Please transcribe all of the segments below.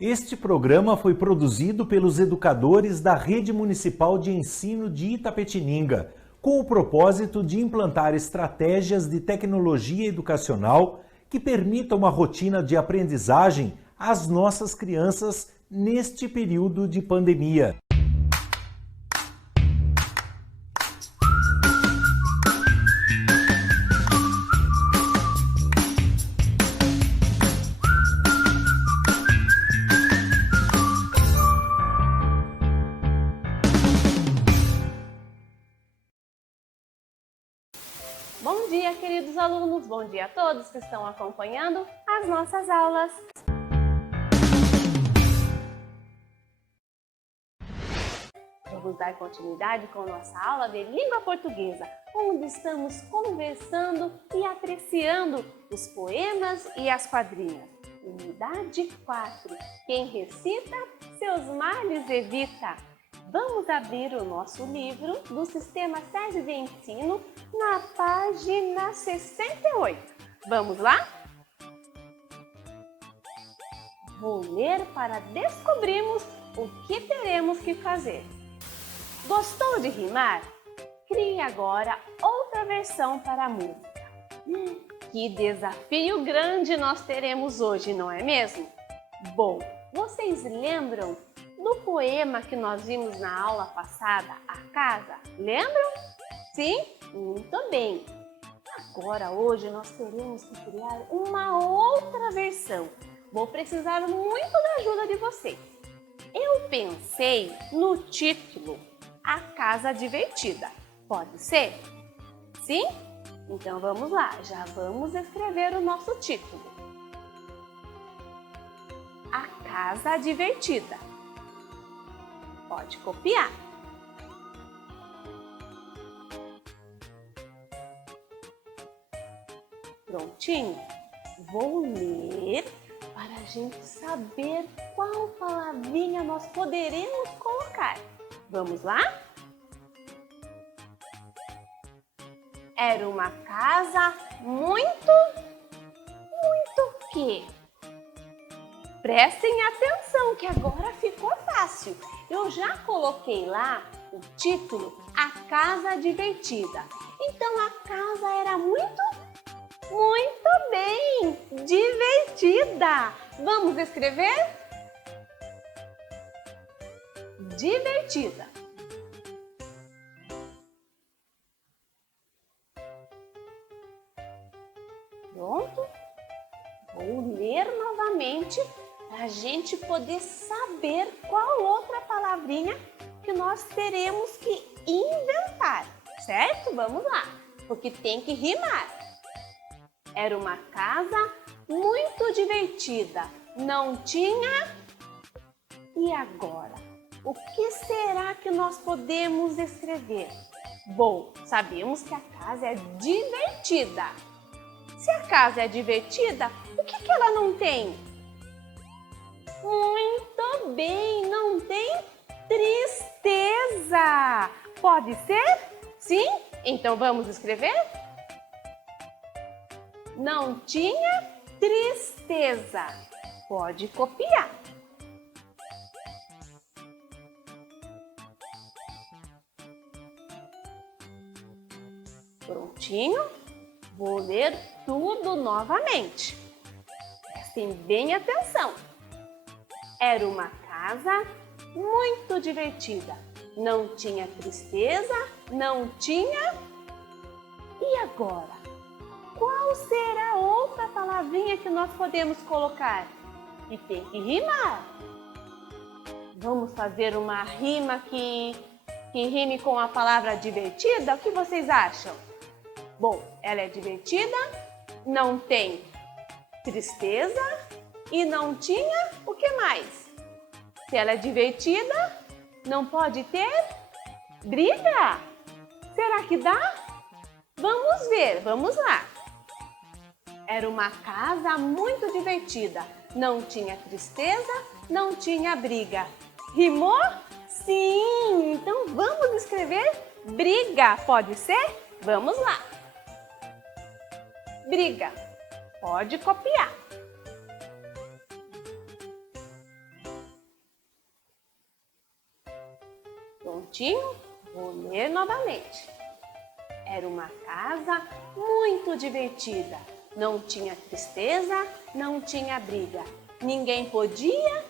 Este programa foi produzido pelos educadores da Rede Municipal de Ensino de Itapetininga, com o propósito de implantar estratégias de tecnologia educacional que permitam uma rotina de aprendizagem às nossas crianças neste período de pandemia. Bom dia, queridos alunos! Bom dia a todos que estão acompanhando as nossas aulas! Vamos dar continuidade com nossa aula de língua portuguesa, onde estamos conversando e apreciando os poemas e as quadrinhas. Unidade 4. Quem recita, seus males evita. Vamos abrir o nosso livro do Sistema SESI de Ensino na página 68. Vamos lá? Vou ler para descobrirmos o que teremos que fazer. Gostou de rimar? Crie agora outra versão para a música. Que desafio grande nós teremos hoje, não é mesmo? Bom, vocês lembram do poema que nós vimos na aula passada, A Casa? Lembram? Sim? Muito bem! Agora, hoje, nós teremos que criar uma outra versão. Vou precisar muito da ajuda de vocês. Eu pensei no título A Casa Divertida. Pode ser? Sim? Então vamos lá, já vamos escrever o nosso título. A Casa Divertida. Pode copiar. Prontinho? Vou ler para a gente saber qual palavrinha nós poderemos colocar. Vamos lá? Era uma casa muito quê? Prestem atenção que agora ficou fácil. Eu já coloquei lá o título A Casa Divertida. Então a casa era muito bem, divertida. Vamos escrever? Divertida. Pronto? Vou ler novamente para a gente poder saber qual outra palavrinha que nós teremos que inventar, certo? Vamos lá, porque tem que rimar. Era uma casa muito divertida, não tinha... E agora? O que será que nós podemos escrever? Bom, sabemos que a casa é divertida. Se a casa é divertida, o que ela não tem? Muito bem, não tem tristeza. Pode ser? Sim? Então vamos escrever? Não tinha tristeza. Pode copiar. Prontinho? Vou ler tudo novamente. Prestem bem atenção. Era uma casa muito divertida. Não tinha tristeza, não tinha... E agora? Qual será a outra palavrinha que nós podemos colocar? E tem que rimar. Vamos fazer uma rima que rime com a palavra divertida? O que vocês acham? Bom, ela é divertida, não tem tristeza e não tinha o que mais? Se ela é divertida, não pode ter briga. Será que dá? Vamos ver, vamos lá. Era uma casa muito divertida, não tinha tristeza, não tinha briga. Rimou? Sim! Então vamos escrever briga, pode ser? Vamos lá! Briga. Pode copiar. Prontinho? Vou ler novamente. Era uma casa muito divertida. Não tinha tristeza, não tinha briga. Ninguém podia.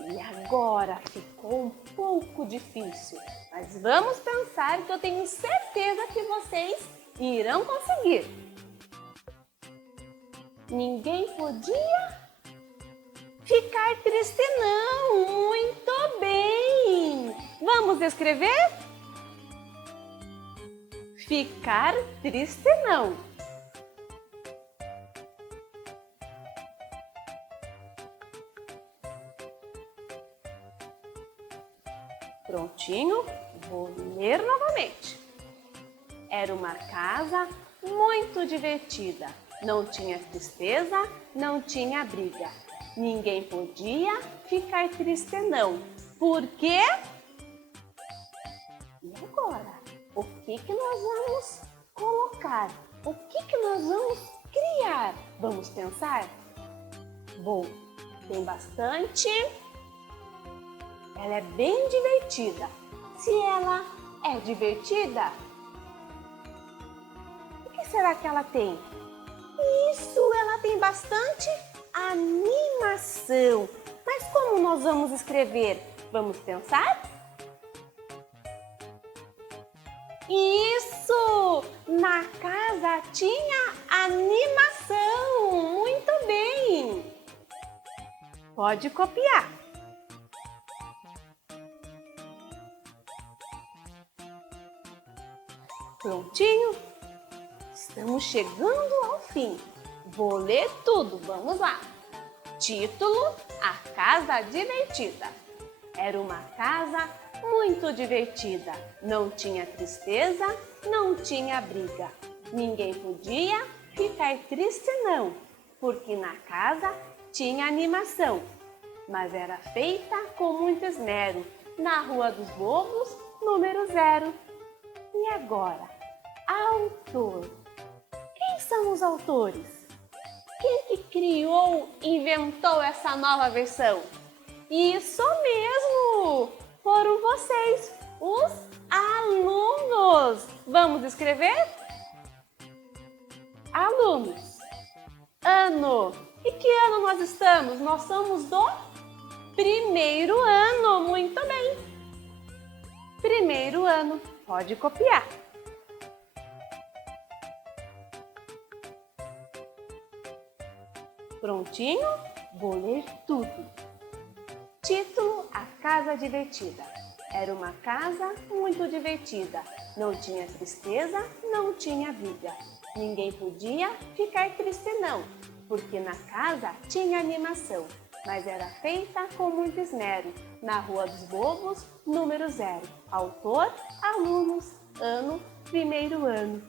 E agora ficou um pouco difícil. Mas vamos pensar que eu tenho certeza que vocês irão conseguir. Ninguém podia ficar triste, não. Muito bem. Vamos escrever? Ficar triste, não. Prontinho? Vou ler novamente. Era uma casa muito divertida. Não tinha tristeza, não tinha briga. Ninguém podia ficar triste, não. Por quê? E agora? O que nós vamos colocar? O que nós vamos criar? Vamos pensar? Bom, tem bastante. Ela é bem divertida. Se ela é divertida, o que será que ela tem? Isso, ela tem bastante animação. Mas como nós vamos escrever? Vamos pensar? Isso! Na casa tinha animação. Muito bem! Pode copiar. Prontinho? Estamos chegando ao fim. Vou ler tudo, vamos lá. Título: A Casa Divertida. Era uma casa muito divertida. Não tinha tristeza, não tinha briga. Ninguém podia ficar triste, não, porque na casa tinha animação. Mas era feita com muito esmero, na Rua dos Bobos, número 0. E agora? Autor. Quem são os autores? Quem que criou, inventou essa nova versão? Isso mesmo! Foram vocês, os alunos! Vamos escrever? Alunos. Ano. E que ano nós estamos? Nós somos do 1º ano. Muito bem. 1º ano. Pode copiar. Prontinho? Vou ler tudo. Título: A Casa Divertida. Era uma casa muito divertida. Não tinha tristeza, não tinha briga. Ninguém podia ficar triste, não, porque na casa tinha animação, mas era feita com muito esmero, na Rua dos Bobos, número 0. Autor: alunos. Ano: 1º ano.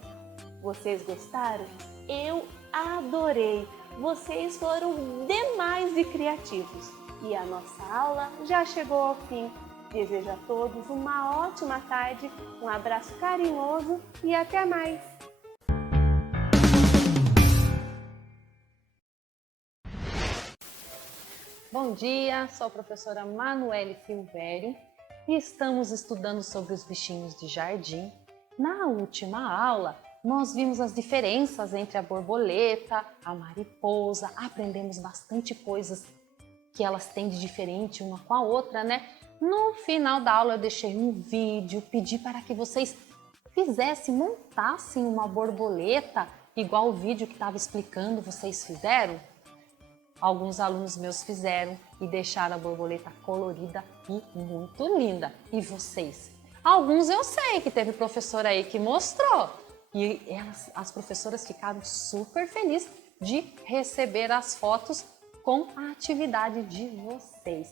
Vocês gostaram? Eu adorei! Vocês foram demais e criativos. E a nossa aula já chegou ao fim. Desejo a todos uma ótima tarde, um abraço carinhoso e até mais! Bom dia, sou a professora Manuele Silvério e estamos estudando sobre os bichinhos de jardim. Na última aula, nós vimos as diferenças entre a borboleta, a mariposa, aprendemos bastante coisas que elas têm de diferente uma com a outra, né? No final da aula eu deixei um vídeo, pedi para que vocês montassem uma borboleta, igual o vídeo que estava explicando, vocês fizeram? Alguns alunos meus fizeram e deixaram a borboleta colorida e muito linda. E vocês? Alguns eu sei que teve professora aí que mostrou. E as professoras ficaram super felizes de receber as fotos com a atividade de vocês.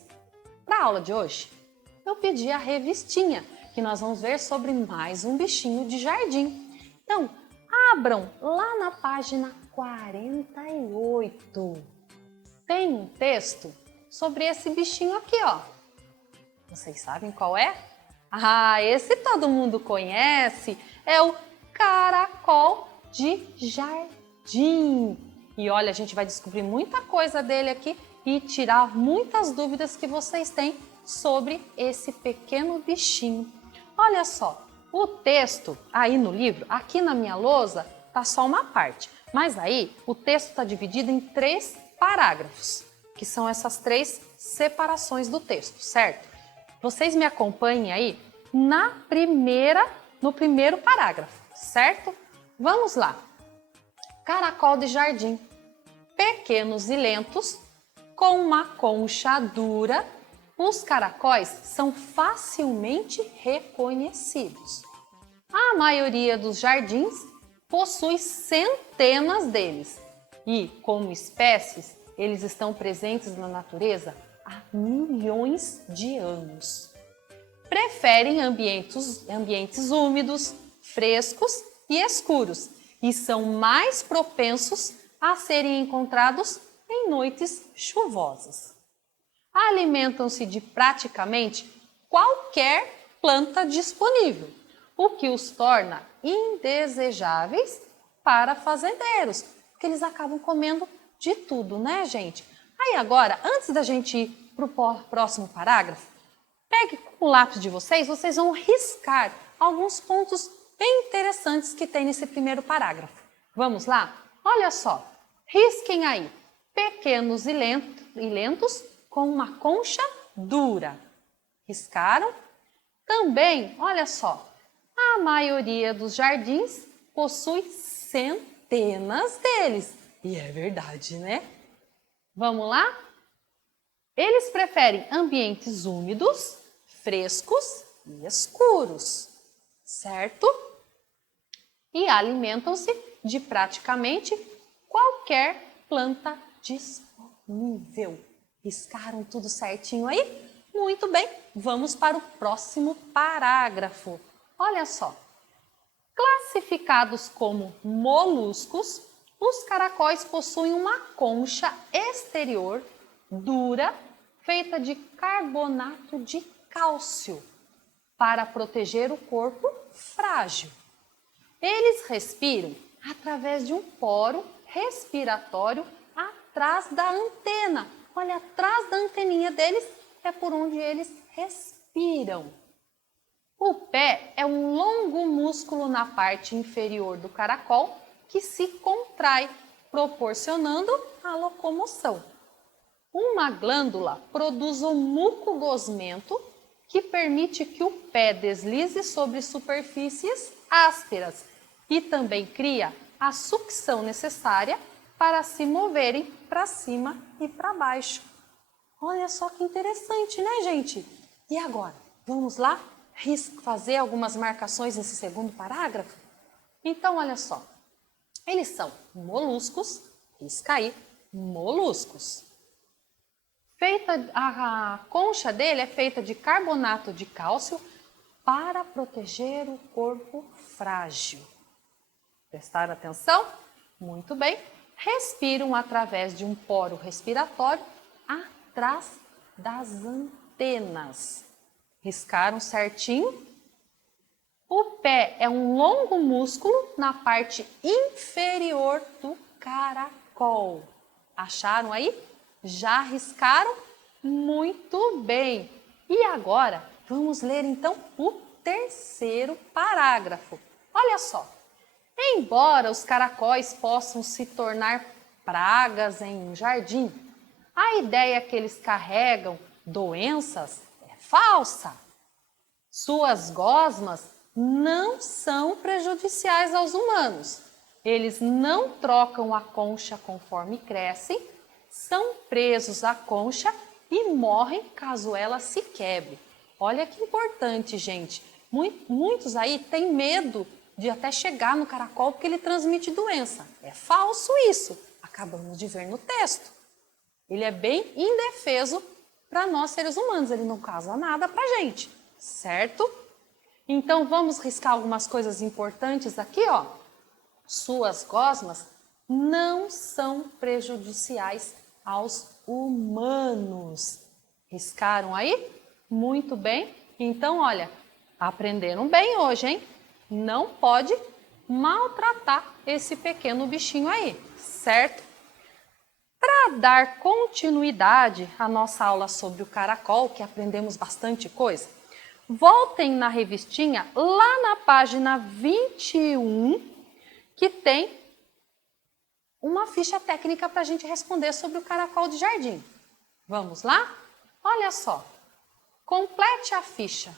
Para a aula de hoje, eu pedi a revistinha, que nós vamos ver sobre mais um bichinho de jardim. Então, abram lá na página 48. Tem um texto sobre esse bichinho aqui, ó. Vocês sabem qual é? Ah, esse todo mundo conhece, é o caracol de jardim. E olha, a gente vai descobrir muita coisa dele aqui e tirar muitas dúvidas que vocês têm sobre esse pequeno bichinho. Olha só, o texto aí no livro, aqui na minha lousa, tá só uma parte. Mas aí o texto está dividido em 3 parágrafos, que são essas 3 separações do texto, certo? Vocês me acompanhem aí no primeiro parágrafo, certo? Vamos lá. Caracol de jardim, pequenos e lentos, com uma concha dura, os caracóis são facilmente reconhecidos. A maioria dos jardins possui centenas deles e, como espécies, eles estão presentes na natureza há milhões de anos. Preferem ambientes úmidos, frescos e escuros e são mais propensos a serem encontrados em noites chuvosas. Alimentam-se de praticamente qualquer planta disponível, o que os torna indesejáveis para fazendeiros, porque eles acabam comendo de tudo, né, gente? Aí agora, antes da gente ir para o próximo parágrafo, pegue o lápis de vocês vão riscar alguns pontos bem interessantes que tem nesse primeiro parágrafo. Vamos lá? Olha só, risquem aí, pequenos e lentos com uma concha dura. Riscaram? Também, olha só, a maioria dos jardins possui centenas deles. E é verdade, né? Vamos lá? Eles preferem ambientes úmidos, frescos e escuros, certo? E alimentam-se de praticamente qualquer planta disponível. Riscaram tudo certinho aí? Muito bem, vamos para o próximo parágrafo. Olha só. Classificados como moluscos, os caracóis possuem uma concha exterior dura, feita de carbonato de cálcio, para proteger o corpo frágil. Eles respiram através de um poro respiratório atrás da antena. Olha, atrás da anteninha deles é por onde eles respiram. O pé é um longo músculo na parte inferior do caracol que se contrai, proporcionando a locomoção. Uma glândula produz o mucogosmento que permite que o pé deslize sobre superfícies ásperas e também cria a sucção necessária para se moverem para cima e para baixo. Olha só que interessante, né, gente? E agora, vamos lá fazer algumas marcações nesse segundo parágrafo? Então, olha só. Eles são moluscos, risca aí, moluscos. A concha dele é feita de carbonato de cálcio para proteger o corpo frágil. Prestaram atenção? Muito bem. Respiram através de um poro respiratório atrás das antenas. Riscaram certinho? O pé é um longo músculo na parte inferior do caracol. Acharam aí? Já riscaram? Muito bem! E agora, vamos ler então o terceiro parágrafo. Olha só! Embora os caracóis possam se tornar pragas em um jardim, a ideia que eles carregam doenças é falsa. Suas gosmas não são prejudiciais aos humanos. Eles não trocam a concha conforme crescem, são presos à concha e morrem caso ela se quebre. Olha que importante, gente. Muitos aí têm medo de até chegar no caracol porque ele transmite doença. É falso isso. Acabamos de ver no texto. Ele é bem indefeso para nós seres humanos. Ele não causa nada para a gente, certo? Então vamos riscar algumas coisas importantes aqui, ó. Suas gosmas não são prejudiciais aos humanos. Riscaram aí? Muito bem. Então, olha, aprenderam bem hoje, hein? Não pode maltratar esse pequeno bichinho aí, certo? Para dar continuidade à nossa aula sobre o caracol, que aprendemos bastante coisa, voltem na revistinha lá na página 21, que tem uma ficha técnica para a gente responder sobre o caracol de jardim. Vamos lá? Olha só. Complete a ficha.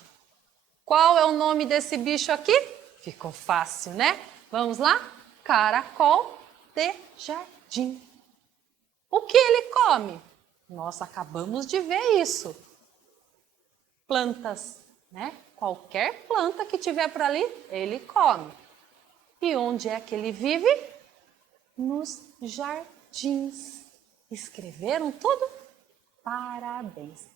Qual é o nome desse bicho aqui? Ficou fácil, né? Vamos lá? Caracol de jardim. O que ele come? Nós acabamos de ver isso. Plantas, né? Qualquer planta que tiver por ali, ele come. E onde é que ele vive? Nos jardins. Escreveram tudo? Parabéns!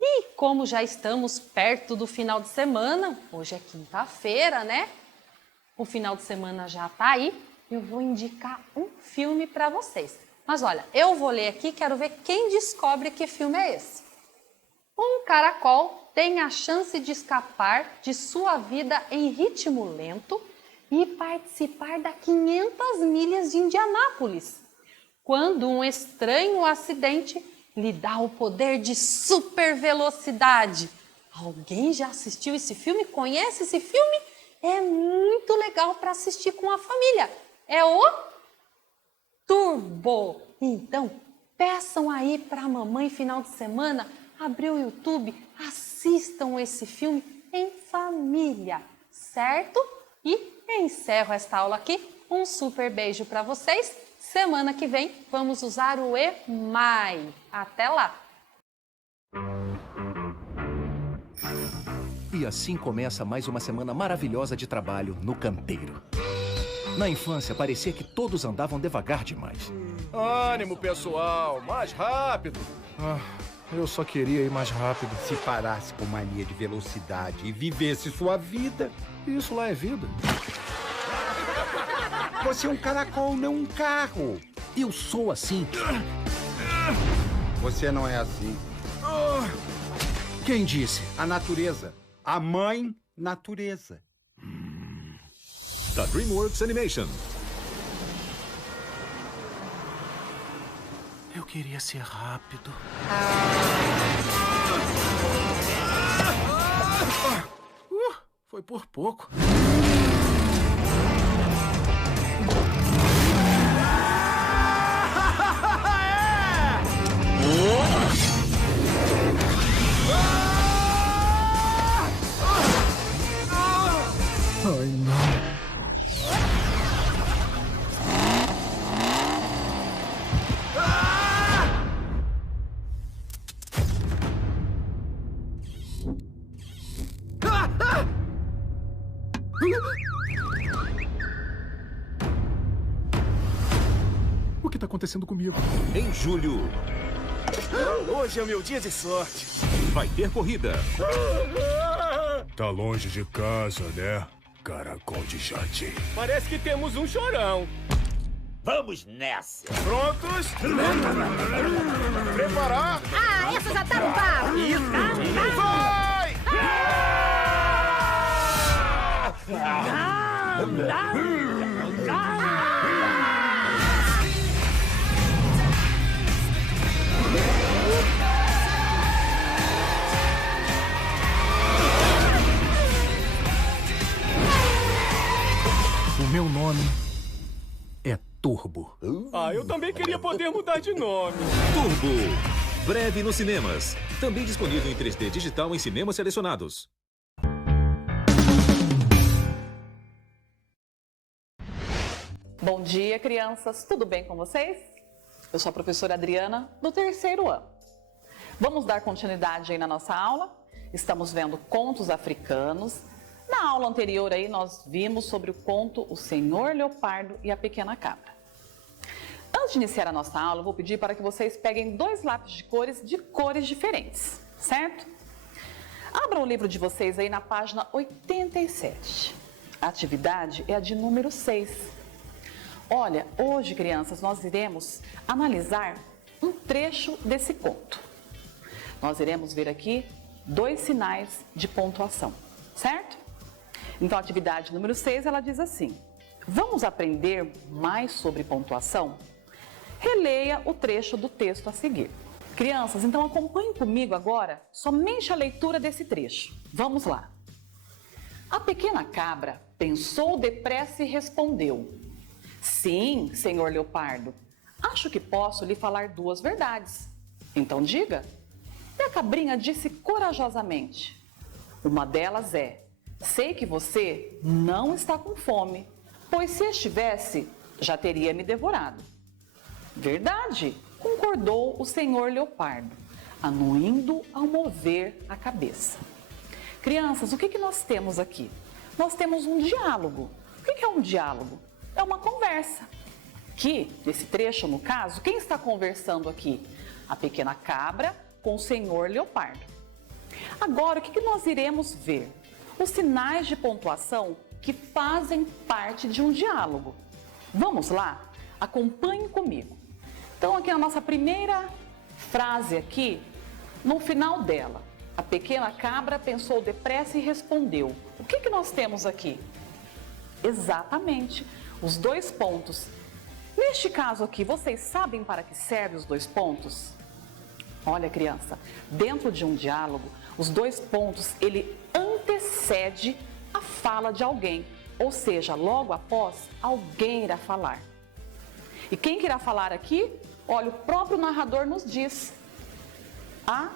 E como já estamos perto do final de semana, hoje é quinta-feira, né? O final de semana já tá aí, eu vou indicar um filme para vocês. Mas olha, eu vou ler aqui, quero ver quem descobre que filme é esse. Um caracol tem a chance de escapar de sua vida em ritmo lento e participar da 500 milhas de Indianápolis, quando um estranho acidente lhe dá o poder de super velocidade. Alguém já assistiu esse filme? Conhece esse filme? É muito legal para assistir com a família. É o Turbo. Então, peçam aí para a mamãe final de semana abrir o YouTube, assistam esse filme em família, certo? E encerro esta aula aqui. Um super beijo para vocês. Semana que vem vamos usar o EMAI. Até lá! E assim começa mais uma semana maravilhosa de trabalho no canteiro. Na infância, parecia que todos andavam devagar demais. Ânimo, pessoal! Mais rápido! Eu só queria ir mais rápido. Se parasse com mania de velocidade e vivesse sua vida. Isso lá é vida. Você é um caracol, não um carro. Eu sou assim. Você não é assim. Quem disse? A natureza. A mãe natureza. Da DreamWorks Animation. Eu queria ser rápido. Foi por pouco. Ai, não. O que está acontecendo comigo? Em julho, Hoje é o meu dia de sorte. vai ter corrida. Tá longe de casa, né? Caracol de jardim. Parece que temos um chorão. Vamos nessa! Prontos? Preparar? Ah, essa já tá no bar! Vai! O meu nome é Turbo. Eu também queria poder mudar de nome. Turbo. Breve nos cinemas. Também disponível em 3D digital em cinemas selecionados. Bom dia, crianças. Tudo bem com vocês? Eu sou a professora Adriana, do 3º ano. Vamos dar continuidade aí na nossa aula. Estamos vendo contos africanos. Na aula anterior aí nós vimos sobre o conto O Senhor Leopardo e a Pequena Cabra. Antes de iniciar a nossa aula, eu vou pedir para que vocês peguem 2 lápis de cores diferentes, certo? Abram o livro de vocês aí na página 87. A atividade é a de número 6. Olha, hoje, crianças, nós iremos analisar um trecho desse conto. Nós iremos ver aqui 2 sinais de pontuação, certo? Então, a atividade número 6, ela diz assim: vamos aprender mais sobre pontuação? releia o trecho do texto a seguir. Crianças, então acompanhem comigo agora somente a leitura desse trecho. Vamos lá. A pequena cabra pensou depressa e respondeu: Sim, senhor leopardo, acho que posso lhe falar duas verdades. Então diga. E a cabrinha disse corajosamente: Uma delas é: sei que você não está com fome, pois se estivesse, já teria me devorado. Verdade, concordou o senhor leopardo, anuindo ao mover a cabeça. Crianças, o que nós temos aqui? Nós temos um diálogo. O que é um diálogo? É uma conversa. Aqui, nesse trecho, no caso, quem está conversando aqui? A pequena cabra com o senhor leopardo. Agora, o que nós iremos ver? Os sinais de pontuação que fazem parte de um diálogo. Vamos lá? Acompanhe comigo. Então, aqui na nossa primeira frase aqui, no final dela, a pequena cabra pensou depressa e respondeu. O que nós temos aqui? Exatamente, os 2 pontos. Neste caso aqui, vocês sabem para que servem os 2 pontos? Olha, criança, dentro de um diálogo, os 2 pontos, ele antecede a fala de alguém. Ou seja, logo após, alguém irá falar. E quem que irá falar aqui? Olha, o próprio narrador nos diz. A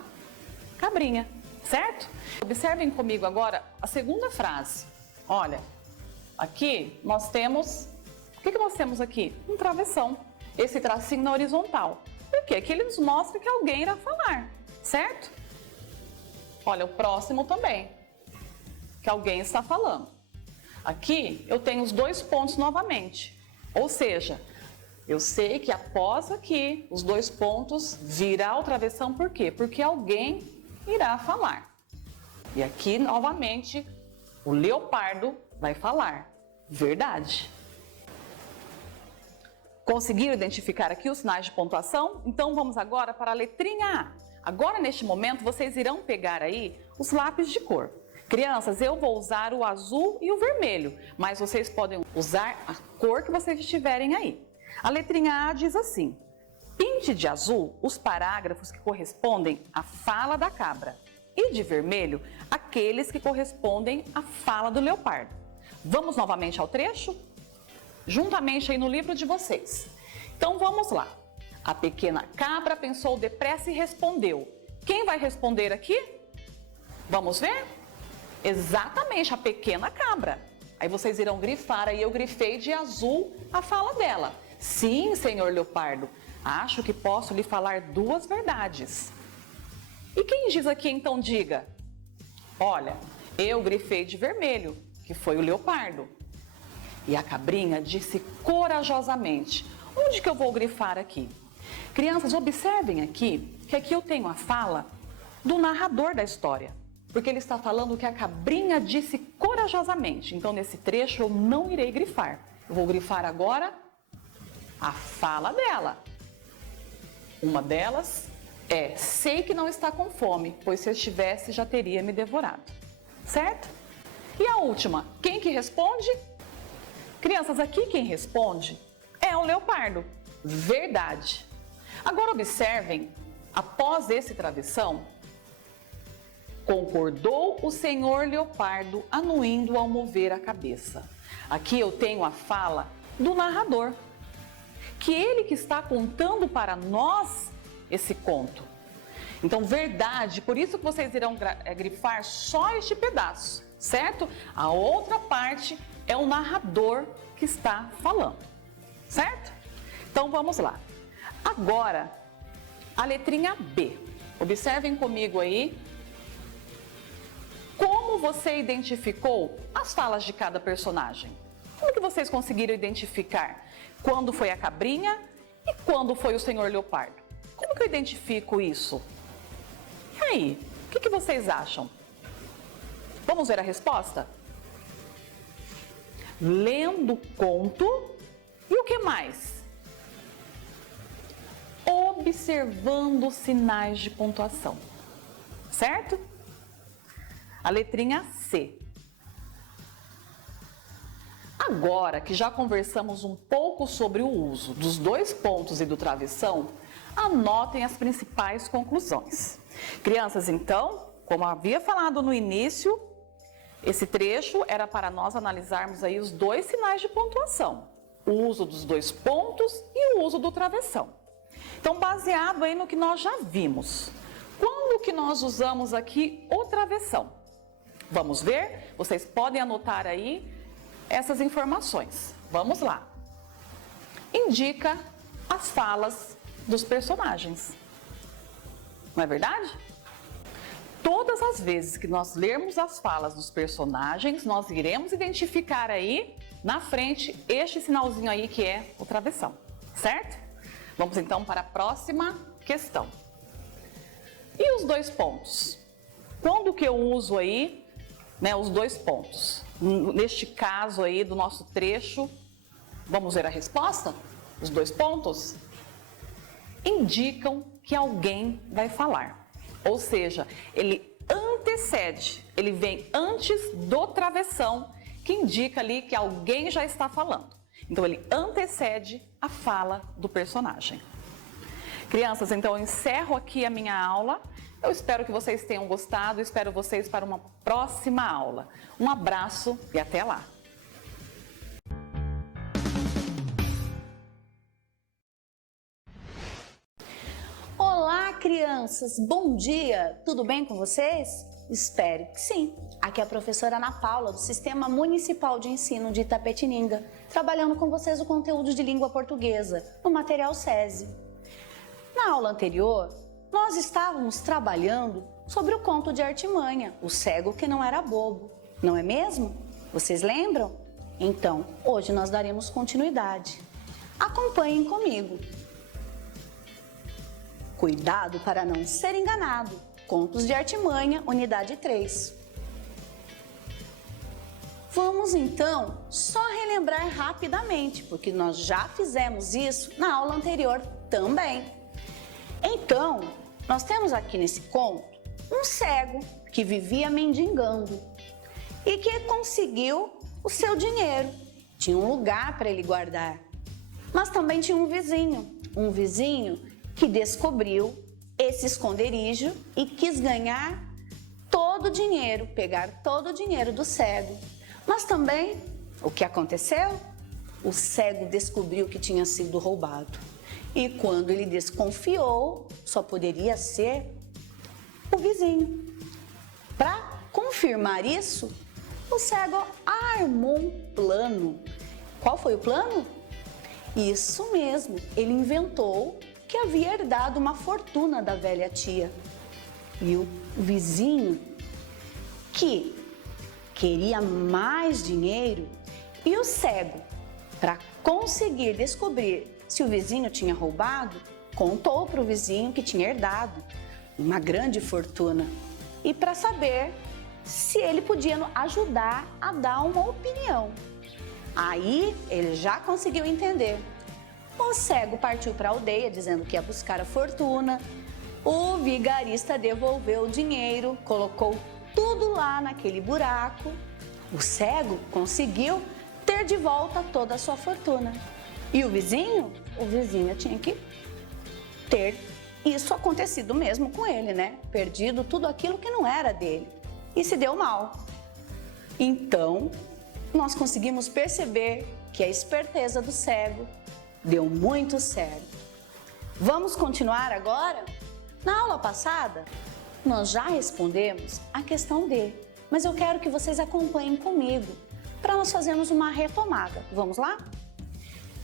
cabrinha, certo? Observem comigo agora a segunda frase. Olha, aqui nós temos... O que nós temos aqui? Um travessão. Esse tracinho na horizontal. Por quê? Que ele nos mostra que alguém irá falar, certo? Olha, o próximo também. Que alguém está falando. Aqui eu tenho os 2 pontos novamente. Ou seja, eu sei que após aqui, os 2 pontos, virá o travessão. Por quê? Porque alguém irá falar. E aqui, novamente, o leopardo vai falar. Verdade. Conseguiram identificar aqui os sinais de pontuação? Então vamos agora para a letrinha A. Agora, neste momento, vocês irão pegar aí os lápis de cor. Crianças, eu vou usar o azul e o vermelho, mas vocês podem usar a cor que vocês estiverem aí. A letrinha A diz assim: pinte de azul os parágrafos que correspondem à fala da cabra e de vermelho aqueles que correspondem à fala do leopardo. Vamos novamente ao trecho? Juntamente aí no livro de vocês. Então vamos lá. A pequena cabra pensou depressa e respondeu. Quem vai responder aqui? Vamos ver? Exatamente, a pequena cabra. Aí vocês irão grifar, aí eu grifei de azul a fala dela. Sim, senhor leopardo, acho que posso lhe falar duas verdades. E quem diz aqui então diga? Olha, eu grifei de vermelho, que foi o leopardo. E a cabrinha disse corajosamente. Onde que eu vou grifar aqui? Crianças, observem aqui, que aqui eu tenho a fala do narrador da história. Porque ele está falando que a cabrinha disse corajosamente. Então, nesse trecho, eu não irei grifar. Eu vou grifar agora a fala dela. Uma delas é: sei que não está com fome, pois se estivesse já teria me devorado. Certo? E a última, quem que responde? Crianças, aqui quem responde é o leopardo. Verdade. Agora observem, após esse travessão, concordou o senhor leopardo, anuindo ao mover a cabeça. Aqui eu tenho a fala do narrador, que ele que está contando para nós esse conto. Então, verdade, por isso que vocês irão grifar só este pedaço, certo? A outra parte é o narrador que está falando, certo? Então, vamos lá. Agora, a letrinha B. Observem comigo aí como você identificou as falas de cada personagem. Como que vocês conseguiram identificar quando foi a cabrinha e quando foi o senhor leopardo? Como que eu identifico isso? E aí, o que vocês acham? Vamos ver a resposta? Lendo o conto e o que mais? Observando os sinais de pontuação, certo? A letrinha C. Agora que já conversamos um pouco sobre o uso dos dois pontos e do travessão, anotem as principais conclusões. Crianças, então, como havia falado no início, esse trecho era para nós analisarmos aí os dois sinais de pontuação, o uso dos dois pontos e o uso do travessão. Então, baseado aí no que nós já vimos, quando que nós usamos aqui o travessão? Vamos ver? Vocês podem anotar aí essas informações. Vamos lá. Indica as falas dos personagens. Não é verdade? Todas as vezes que nós lermos as falas dos personagens, nós iremos identificar aí na frente este sinalzinho aí que é o travessão, certo? Vamos então para a próxima questão. E os dois pontos? Quando que eu uso aí, né, os dois pontos? Neste caso aí do nosso trecho, vamos ver a resposta? Os dois pontos indicam que alguém vai falar. Ou seja, ele antecede, ele vem antes do travessão, que indica ali que alguém já está falando. Então, ele antecede a fala do personagem. Crianças, então eu encerro aqui a minha aula. Eu espero que vocês tenham gostado, espero vocês para uma próxima aula. Um abraço e até lá! Olá, crianças! Bom dia! Tudo bem com vocês? Espero que sim! Aqui é a professora Ana Paula, do Sistema Municipal de Ensino de Itapetininga, trabalhando com vocês o conteúdo de língua portuguesa, no material SESI. Na aula anterior, nós estávamos trabalhando sobre o conto de Artimanha, o cego que não era bobo, não é mesmo? Vocês lembram? Então, hoje nós daremos continuidade. Acompanhem comigo. Cuidado para não ser enganado. Contos de Artimanha, unidade 3. Vamos então só relembrar rapidamente, porque nós já fizemos isso na aula anterior também. Então, nós temos aqui nesse conto um cego que vivia mendigando e que conseguiu o seu dinheiro. Tinha um lugar para ele guardar, mas também tinha um vizinho que descobriu esse esconderijo e quis ganhar todo o dinheiro, pegar todo o dinheiro do cego. Mas também, o que aconteceu? O cego descobriu que tinha sido roubado. E quando ele desconfiou, só poderia ser o vizinho. Para confirmar isso, o cego armou um plano. Qual foi o plano? Isso mesmo, ele inventou que havia herdado uma fortuna da velha tia. E o vizinho, que queria mais dinheiro, e o cego, para conseguir descobrir se o vizinho tinha roubado, contou para o vizinho que tinha herdado uma grande fortuna. E para saber se ele podia ajudar a dar uma opinião. Aí ele já conseguiu entender. O cego partiu para a aldeia dizendo que ia buscar a fortuna. O vigarista devolveu o dinheiro, colocou tudo lá naquele buraco. O cego conseguiu ter de volta toda a sua fortuna. E o vizinho tinha que ter isso acontecido mesmo com ele, né? Perdido tudo aquilo que não era dele. E se deu mal. Então, nós conseguimos perceber que a esperteza do cego deu muito certo. Vamos continuar agora? Na aula passada, nós já respondemos a questão D, mas eu quero que vocês acompanhem comigo para nós fazermos uma retomada. Vamos lá?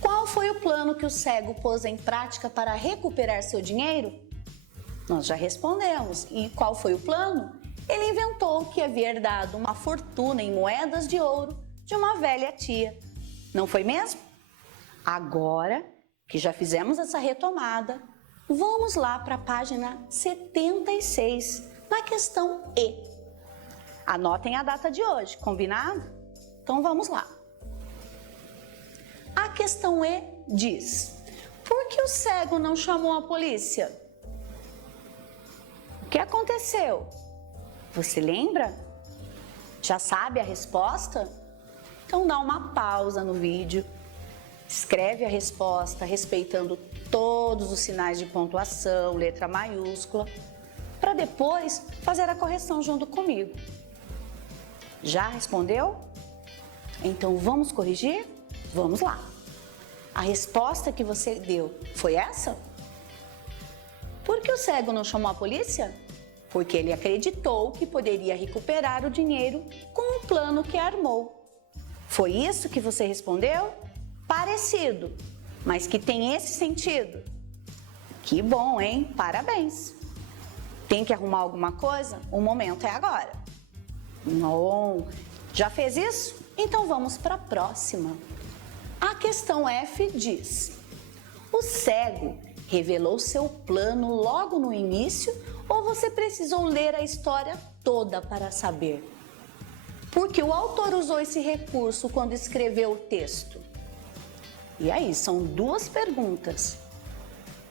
Qual foi o plano que o cego pôs em prática para recuperar seu dinheiro? Nós já respondemos. E qual foi o plano? Ele inventou que havia herdado uma fortuna em moedas de ouro de uma velha tia. Não foi mesmo? Agora que já fizemos essa retomada, vamos lá para a página 76, na questão E. Anotem a data de hoje, combinado? Então vamos lá. A questão E diz: por que o cego não chamou a polícia? O que aconteceu? Você lembra? Já sabe a resposta? Então dá uma pausa no vídeo, escreve a resposta respeitando todos os sinais de pontuação, letra maiúscula, para depois fazer a correção junto comigo. Já respondeu? Então vamos corrigir? Vamos lá. A resposta que você deu foi essa? Por que o cego não chamou a polícia? Porque ele acreditou que poderia recuperar o dinheiro com o plano que armou. Foi isso que você respondeu? Parecido, mas que tem esse sentido. Que bom, hein? Parabéns! Tem que arrumar alguma coisa? O momento é agora. Não. Já fez isso? Então vamos para a próxima. A questão F diz: o cego revelou seu plano logo no início ou você precisou ler a história toda para saber? Porque o autor usou esse recurso quando escreveu o texto? E aí, são duas perguntas.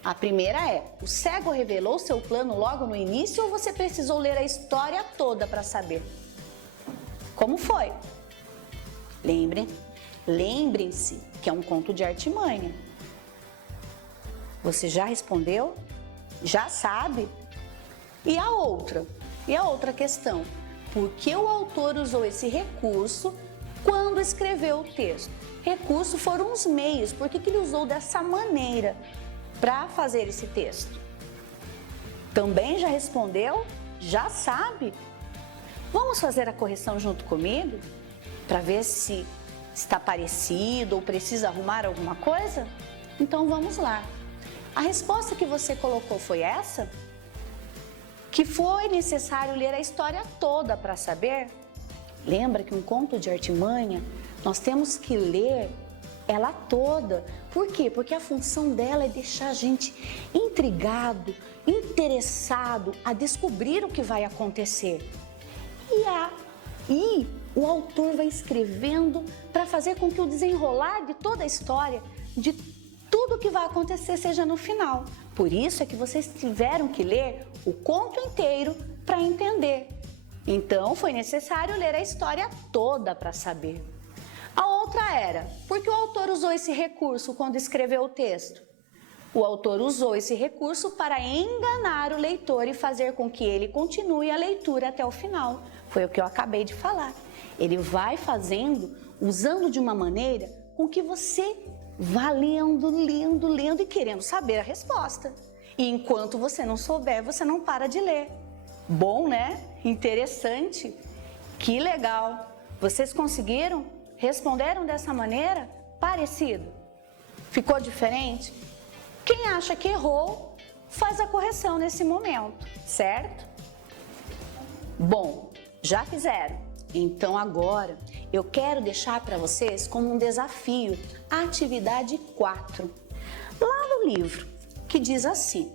A primeira é: o cego revelou seu plano logo no início ou você precisou ler a história toda para saber? Como foi? Lembrem-se que é um conto de artimanha. Você já respondeu? Já sabe? E a outra? E a outra questão? Por que o autor usou esse recurso quando escreveu o texto? Recurso foram os meios, por que ele usou dessa maneira para fazer esse texto? Também já respondeu? Já sabe? Vamos fazer a correção junto comigo? Para ver se está parecido ou precisa arrumar alguma coisa? Então vamos lá. A resposta que você colocou foi essa? Que foi necessário ler a história toda para saber? Lembra que um conto de artimanha, nós temos que ler ela toda. Por quê? Porque a função dela é deixar a gente intrigado, interessado a descobrir o que vai acontecer. E o autor vai escrevendo para fazer com que o desenrolar de toda a história, de tudo que vai acontecer, seja no final. Por isso é que vocês tiveram que ler o conto inteiro para entender. Então foi necessário ler a história toda para saber. A outra era: por que o autor usou esse recurso quando escreveu o texto? O autor usou esse recurso para enganar o leitor e fazer com que ele continue a leitura até o final. Foi o que eu acabei de falar. Ele vai fazendo, usando de uma maneira com que você vá lendo e querendo saber a resposta. E enquanto você não souber, você não para de ler. Bom, né? Interessante. Que legal. Vocês conseguiram? Responderam dessa maneira? Parecido? Ficou diferente? Quem acha que errou, faz a correção nesse momento, certo? Bom, já fizeram? Então agora eu quero deixar para vocês como um desafio a atividade 4. Lá no livro, que diz assim: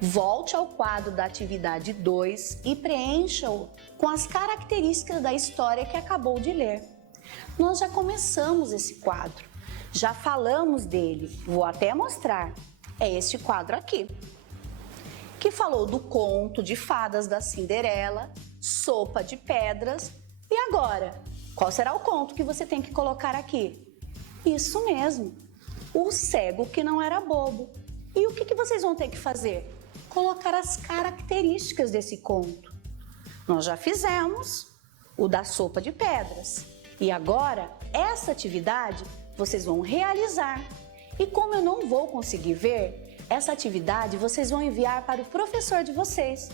volte ao quadro da atividade 2 e preencha-o com as características da história que acabou de ler. Nós já começamos esse quadro, já falamos dele, vou até mostrar. É este quadro aqui, que falou do conto de fadas da Cinderela, Sopa de Pedras. E agora, qual será o conto que você tem que colocar aqui? Isso mesmo, o cego que não era bobo. E o que vocês vão ter que fazer? Colocar as características desse conto. Nós já fizemos o da Sopa de Pedras. E agora, essa atividade vocês vão realizar. E como eu não vou conseguir ver, essa atividade vocês vão enviar para o professor de vocês.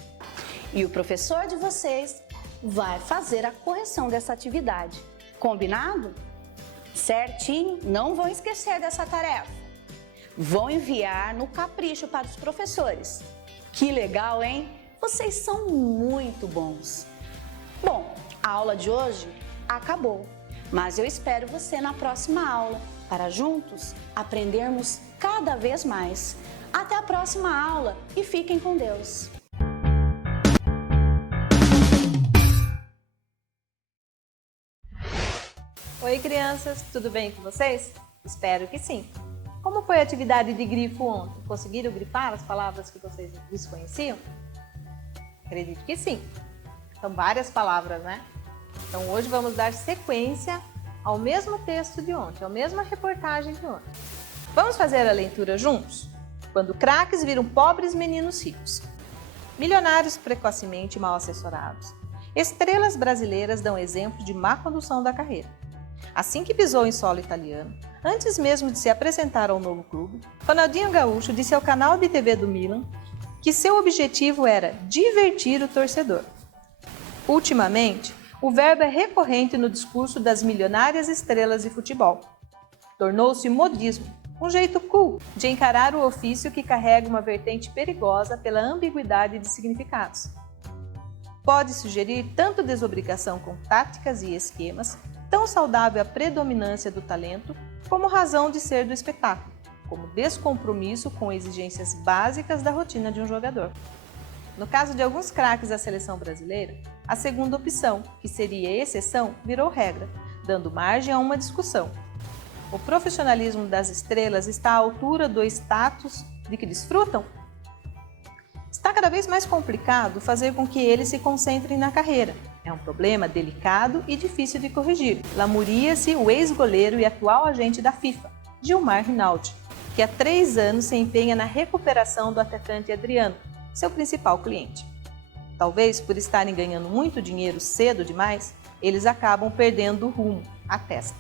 E o professor de vocês vai fazer a correção dessa atividade. Combinado? Certinho? Não vão esquecer dessa tarefa. Vão enviar no capricho para os professores. Que legal, hein? Vocês são muito bons. Bom, a aula de hoje acabou, mas eu espero você na próxima aula para juntos aprendermos cada vez mais. Até a próxima aula e fiquem com Deus. Oi, crianças, tudo bem com vocês? Espero que sim. Como foi a atividade de grifo ontem? Conseguiram grifar as palavras que vocês desconheciam? Acredito que sim. São várias palavras, né? Então hoje vamos dar sequência ao mesmo texto de ontem, à mesma reportagem de ontem. Vamos fazer a leitura juntos? Quando craques viram pobres meninos ricos. Milionários precocemente mal assessorados. Estrelas brasileiras dão exemplo de má condução da carreira. Assim que pisou em solo italiano, antes mesmo de se apresentar ao novo clube, Ronaldinho Gaúcho disse ao canal de TV do Milan que seu objetivo era divertir o torcedor. Ultimamente, o verbo é recorrente no discurso das milionárias estrelas de futebol. Tornou-se modismo, um jeito cool de encarar o ofício que carrega uma vertente perigosa pela ambiguidade de significados. Pode sugerir tanto desobrigação com táticas e esquemas, tão saudável a predominância do talento, como razão de ser do espetáculo, como descompromisso com exigências básicas da rotina de um jogador. No caso de alguns craques da seleção brasileira, a segunda opção, que seria exceção, virou regra, dando margem a uma discussão. O profissionalismo das estrelas está à altura do status de que desfrutam? Está cada vez mais complicado fazer com que eles se concentrem na carreira. É um problema delicado e difícil de corrigir. Lamuria-se o ex-goleiro e atual agente da FIFA, Gilmar Rinaldi, que há 3 anos se empenha na recuperação do atacante Adriano, seu principal cliente. Talvez por estarem ganhando muito dinheiro cedo demais, eles acabam perdendo o rumo, a testa.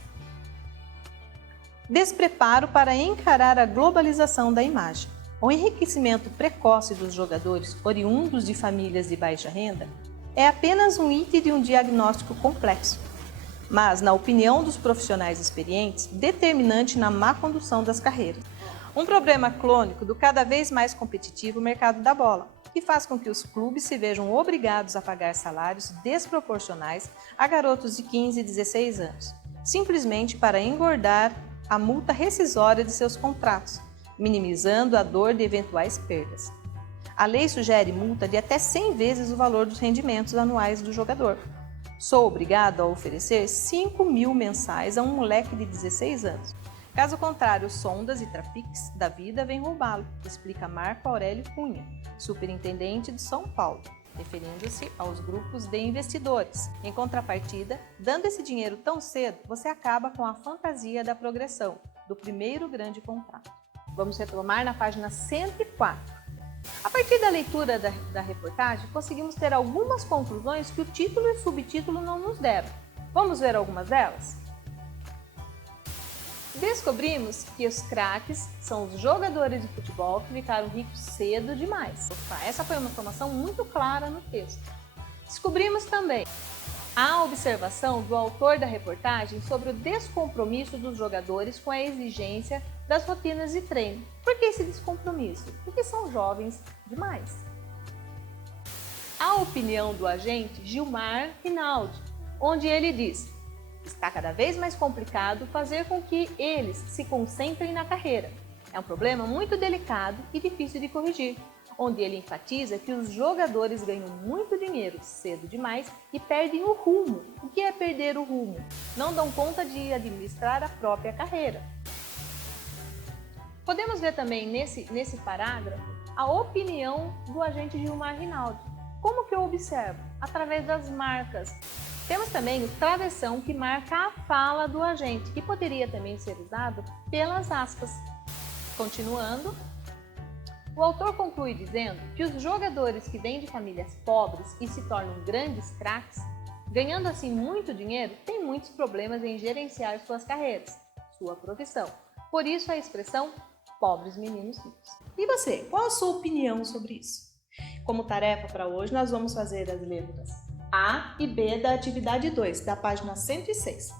Despreparo para encarar a globalização da imagem. O enriquecimento precoce dos jogadores oriundos de famílias de baixa renda é apenas um item de um diagnóstico complexo, mas, na opinião dos profissionais experientes, determinante na má condução das carreiras. Um problema crônico do cada vez mais competitivo mercado da bola, que faz com que os clubes se vejam obrigados a pagar salários desproporcionais a garotos de 15 e 16 anos, simplesmente para engordar a multa rescisória de seus contratos, minimizando a dor de eventuais perdas. A lei sugere multa de até 100 vezes o valor dos rendimentos anuais do jogador. Sou obrigado a oferecer 5 mil mensais a um moleque de 16 anos. Caso contrário, sondas e trafiques da vida vêm roubá-lo, explica Marco Aurélio Cunha, superintendente de São Paulo, referindo-se aos grupos de investidores. Em contrapartida, dando esse dinheiro tão cedo, você acaba com a fantasia da progressão, do primeiro grande contrato. Vamos retomar na página 104. A partir da leitura da reportagem, conseguimos ter algumas conclusões que o título e o subtítulo não nos deram. Vamos ver algumas delas? Descobrimos que os craques são os jogadores de futebol que ficaram ricos cedo demais. Essa foi uma informação muito clara no texto. Descobrimos também a observação do autor da reportagem sobre o descompromisso dos jogadores com a exigência das rotinas de treino. Por que esse descompromisso? Porque são jovens demais. A opinião do agente Gilmar Rinaldi, onde ele diz: está cada vez mais complicado fazer com que eles se concentrem na carreira. É um problema muito delicado e difícil de corrigir, onde ele enfatiza que os jogadores ganham muito dinheiro cedo demais e perdem o rumo. O que é perder o rumo? Não dão conta de administrar a própria carreira. Podemos ver também nesse parágrafo a opinião do agente Gilmar Rinaldi. Como que eu observo? Através das marcas. Temos também o travessão que marca a fala do agente, que poderia também ser usado pelas aspas. Continuando, o autor conclui dizendo que os jogadores que vêm de famílias pobres e se tornam grandes craques, ganhando assim muito dinheiro, têm muitos problemas em gerenciar suas carreiras, sua profissão. Por isso a expressão pobres meninos ricos. E você, qual a sua opinião sobre isso? Como tarefa para hoje, nós vamos fazer as letras A e B da atividade 2, da página 106.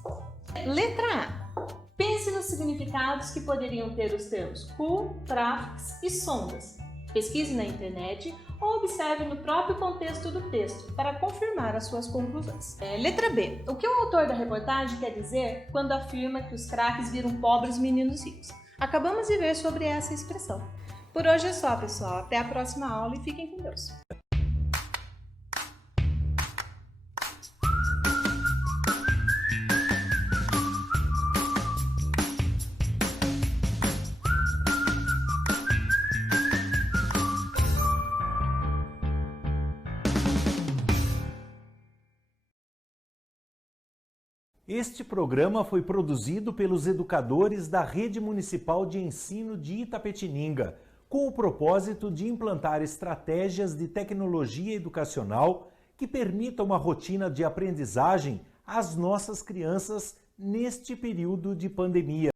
Letra A. Pense nos significados que poderiam ter os termos pool, traffics e sondas. Pesquise na internet ou observe no próprio contexto do texto para confirmar as suas conclusões. Letra B. O que o autor da reportagem quer dizer quando afirma que os craques viram pobres meninos ricos? Acabamos de ver sobre essa expressão. Por hoje é só, pessoal. Até a próxima aula e fiquem com Deus. Este programa foi produzido pelos educadores da Rede Municipal de Ensino de Itapetininga, com o propósito de implantar estratégias de tecnologia educacional que permitam uma rotina de aprendizagem às nossas crianças neste período de pandemia.